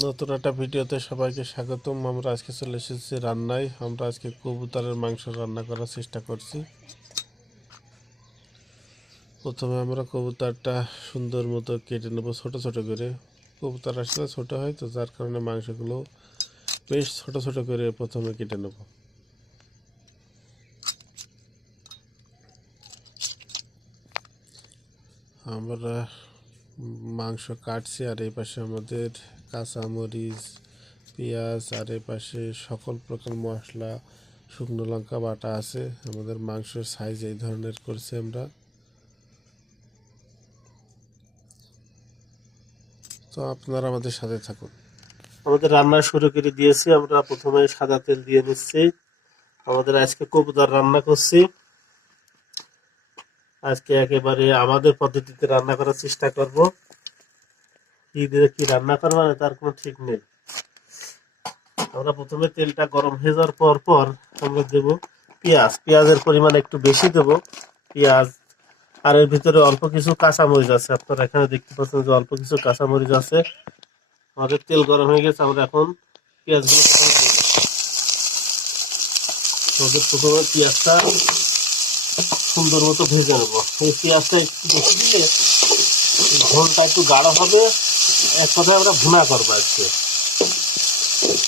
নতুন একটা ভিডিওতে সবাইকে স্বাগতম। আমরা আজকে চলে এসেছি রান্নায়। আমরা আজকে কবুতরের মাংস রান্না করার চেষ্টা করছি। প্রথমে আমরা কবুতরটা সুন্দর মতো কেটে নেব ছোট ছোট করে। কবুতর আসলে ছোট হয় তো, যার কারণে মাংসগুলো বেশ ছোট ছোট করে প্রথমে কেটে নেব। আমরা মাংস কাটছি আর এই পাশে আমাদের কাঁচামরিচ, পেঁয়াজ, আর এই পাশে সকল প্রকার মশলা, শুকনো লঙ্কা বাটা আছে। আমাদের মাংসের সাইজ এই ধরনের করছি আমরা। তো আপনারা আমাদের সাথে থাকুন। আমাদের রান্না শুরু করে দিয়েছি। আমরা প্রথমে সাদা তেল দিয়ে নিচ্ছি। আমাদের আজকে কবুতর রান্না করছি। আজকে একেবারে আমাদের পদ্ধতিতে রান্না করার চেষ্টা করব। কি কি রান্না করব তার কোনো ঠিক নেই। আমরা প্রথমে তেলটা গরম হয়ে যাওয়ার পর পর আমরা দেব পেঁয়াজ। পেঁয়াজের পরিমাণ একটু বেশি দেব। পেঁয়াজ আর এর ভিতরে অল্প কিছু কাঁচামরিচ আছে। আপনারা এখানে দেখতে পাচ্ছেন যে অল্প কিছু কাঁচামরিচ আছে। আমাদের তেল গরম হয়ে গেছে, আমরা এখন পেঁয়াজগুলো। আমাদের প্রথমে পেঁয়াজটা সুন্দর মতো ভেজে নেব। এই পেঁয়াজটা একটু বেশি দিলে ঝোলটা একটু গাঢ় হবে। এক কথায় আমরা ভুনা করব আজকে।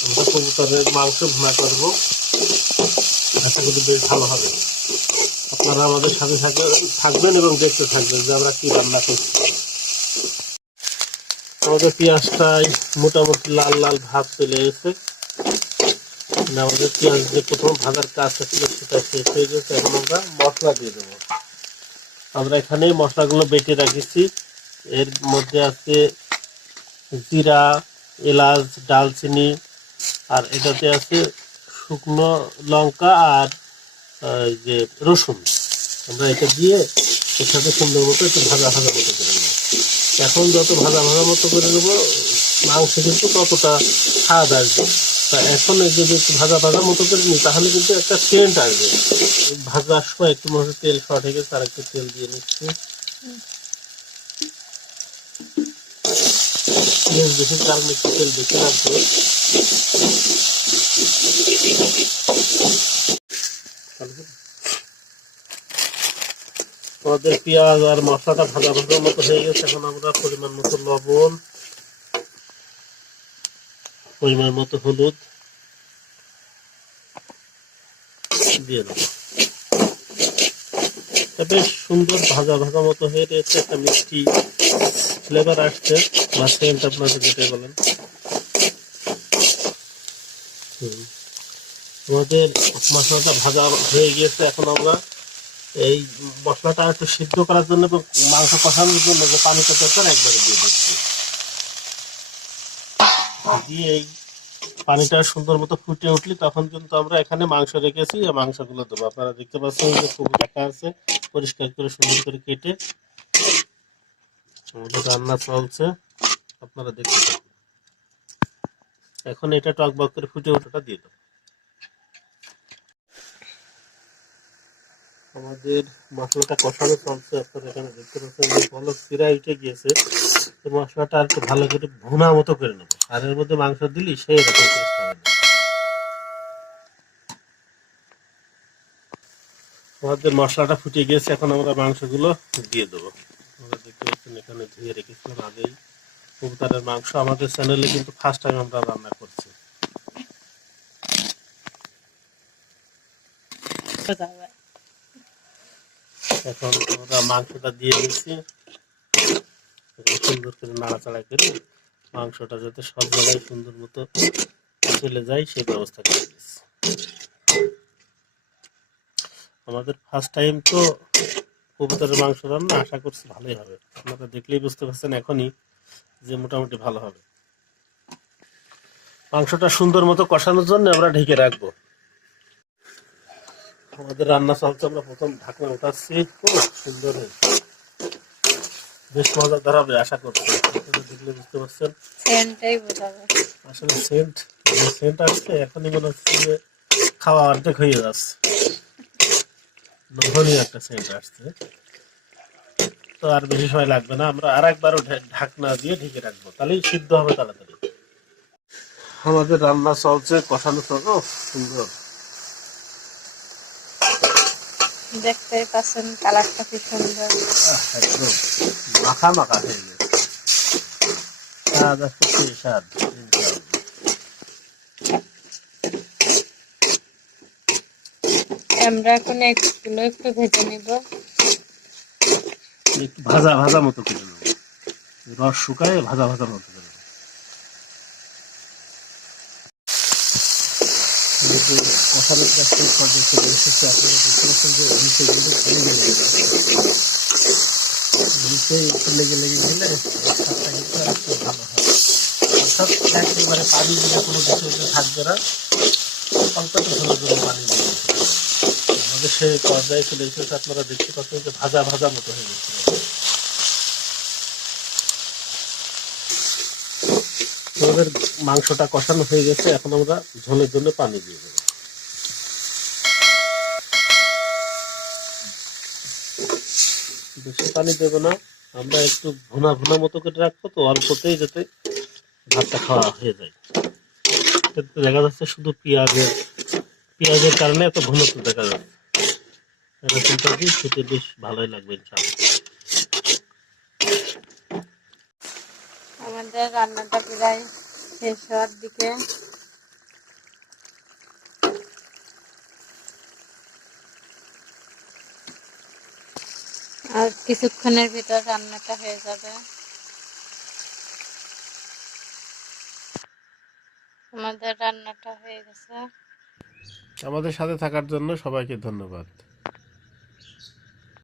আমরা কবুতরের মাংস ভুনা করব। আশা করি বেশ ভালো হবে। আপনারা আমাদের সাথে থাকবেন এবং দেখতে থাকবেন যে আমরা কি রান্না করছি। আমাদের পেঁয়াজটাই মোটামুটি লাল লাল ভাব চলে এসেছে। মানে আমাদের পেঁয়াজ যে প্রথম ভাজার কাজটা ছিল সেটা শেষ হয়ে গেছে। এখন আমরা মশলা দিয়ে দেবো। আমরা এখানে মশলাগুলো বেটে রাখেছি। এর মধ্যে আছে জিরা, এলাচ, ডালচিনি আর এটাতে আছে শুকনো লঙ্কা আর যে রসুন। আমরা এটা দিয়ে এর সাথে সুন্দর মতো একটু ভাজা ভাজা মতো করে নেব। এখন যত ভাজা ভাজা মতো করে নেব, মাংস কিন্তু ততটা স্বাদ আসবে তা এখন যদি একটু ভাজা ভাজা মতো করে নিই, তাহলে কিন্তু একটা সেন্ট আসবে। ভাজার সময় একটু মনে তেল শর্ট হয়ে গেছে আর একটু তেল দিয়ে নিচ্ছি। পেঁয়াজ বেশি কারণে একটু তেল বেশি লাগবে আমাদের পেঁয়াজ আর মশলাটা ভাজা ভাজার মতো হয়ে গেছে এখন আমরা পরিমাণ মতো লবণ পরিমাণ মতো হলুদ দিয়ে দেবো বেশ সুন্দর ভাজা ভাজা মতো হয়ে রয়েছে একটা মিষ্টি ফ্লেভার আসছে, বা সেন্ট আপনাদের যেটা বলেন। আমাদের মশলাটা ভাজা হয়ে গিয়েছে, এখন আমরা এই মশলাটা একটু সিদ্ধ করার জন্য এবং মাংস কষানোর জন্য যে পানিটা দরকার, একবারে দিয়ে দিচ্ছি। দিয়ে এই পানিটা সুন্দর মতো ফুটে উঠলে তখন কিন্তু আমরা এখানে মাংস রেখেছি মাংসগুলো দেবো। আপনারা দেখতে পাচ্ছেন যে খুব রাখা আছে, পরিষ্কার করে সুন্দর করে কেটে রান্না চলছে, আপনারা দেখতে পাবেন এখন এটা টকবক করে ফুটে ওঠাটা দিয়ে দেবো আমাদের মশলাটা কষানো চলছে, আপনারা এখানে দেখতে পাচ্ছেন বলক ফিরা উঠে গিয়েছে। মশলাটা আর একটু ভালো করে ভুনা মতো করে নেব। আর এর মধ্যে মাংস দিলি সেই রকম আমাদের মশলাটা ফুটে গিয়েছে, এখন আমরা মাংসগুলো দিয়ে দেবো। আমরা দেখতে পাচ্ছেন এখানে ধুয়ে রেখেছিলাম আগেই। কবুতরের মাংস আমাদের চ্যানেলে কিন্তু ফার্স্ট টাইম আমরা রান্না করছি। এখন আমরা মাংসটা দিয়ে দিচ্ছি। সুন্দর করে নাড়াচাড়া করে মাংসটা যাতে সব জায়গায় সুন্দর মতো চলে যায় সেই ব্যবস্থা করে দিচ্ছি। আমাদের ফার্স্ট টাইম তো কবুতরের মাংস রান্না আশা করছি ভালোই হবে। আপনারা দেখলেই বুঝতে পারছেন এখনই যে মোটামুটি ভালো হবে। মাংসটা সুন্দর মতো কষানোর জন্য আমরা ঢেকে রাখব। আমাদের রান্না চলছে আমরা প্রথম ঢাকনা উঠাচ্ছি। খুব সুন্দর হয়েছে। বেশ মজাদার হবে আশা করছি। দেখলে বুঝতে পারছেন। সেন্টটাই বোঝাবে। আসলে সেন্ট সেন্ট আসছে এখনই মনে হচ্ছে যে খাওয়া অর্ধেক হয়ে যাচ্ছে। লোভনীয় একটা সেন্ট আসছে। তো আর বেশি সময় লাগবে না আমরা আর একবারও ঢাকনা দিয়ে ঢেকে রাখব। তাহলেই সিদ্ধ হবে তাড়াতাড়ি। আমাদের রান্না চলছে কষানো ও, সুন্দর। দেখতেই পাচ্ছেন কালারটা কি সুন্দর। আহ, একদম। মাখা মাখা হয়ে গেছে। স্বাদ আছে সেই স্বাদ ইনশাআল্লাহ। আমরা এখন এগুলো একটু ভেজে নিব। একটু ভাজা ভাজা মতো করে নেব। রস শুকায় ভাজা ভাজা মতো করে নেব। যেহেতু মশলা প্রাকৃতিক এসেছে আপনারা দেখতে পাচ্ছেন যে নিচে কিন্তু লেগে লেগে নিচে একটু লেগে লেগে গেলে স্বাদটা কিন্তু একটু ভালো হয় অর্থাৎ একেবারে পানি দিলে কোনো থাকবে না অল্প একটু পানি দিয়ে। আমাদের সে পর্যায়ে চলে এসেছে আপনারা দেখতে পাচ্ছেন যে ভাজা ভাজা মতো হয়ে গেছে। আমাদের মাংসটা কষানো হয়ে গেছে, এখন আমরা ঝোলের জন্য পানি দিয়ে দেবো। বেশি পানি দেবো না, আমরা একটু ভুনা ভুনা মতো করে রাখব, তো অল্পতেই যাতে ভাতটা খাওয়া হয়ে যায়। দেখা যাচ্ছে শুধু পেঁয়াজের পেঁয়াজের কারণে এত ঘনত্ব দেখা যাচ্ছে। এরকমটা দিয়ে খেতে বেশ ভালোই লাগবে ইনশাআল্লাহ। আমাদের রান্নাটা প্রায় শেষ হওয়ার দিকে। আর কিছুক্ষণের ভিতর রান্নাটা হয়ে যাবে। আমাদের রান্নাটা হয়ে গেছে। আমাদের সাথে থাকার জন্য সবাইকে ধন্যবাদ।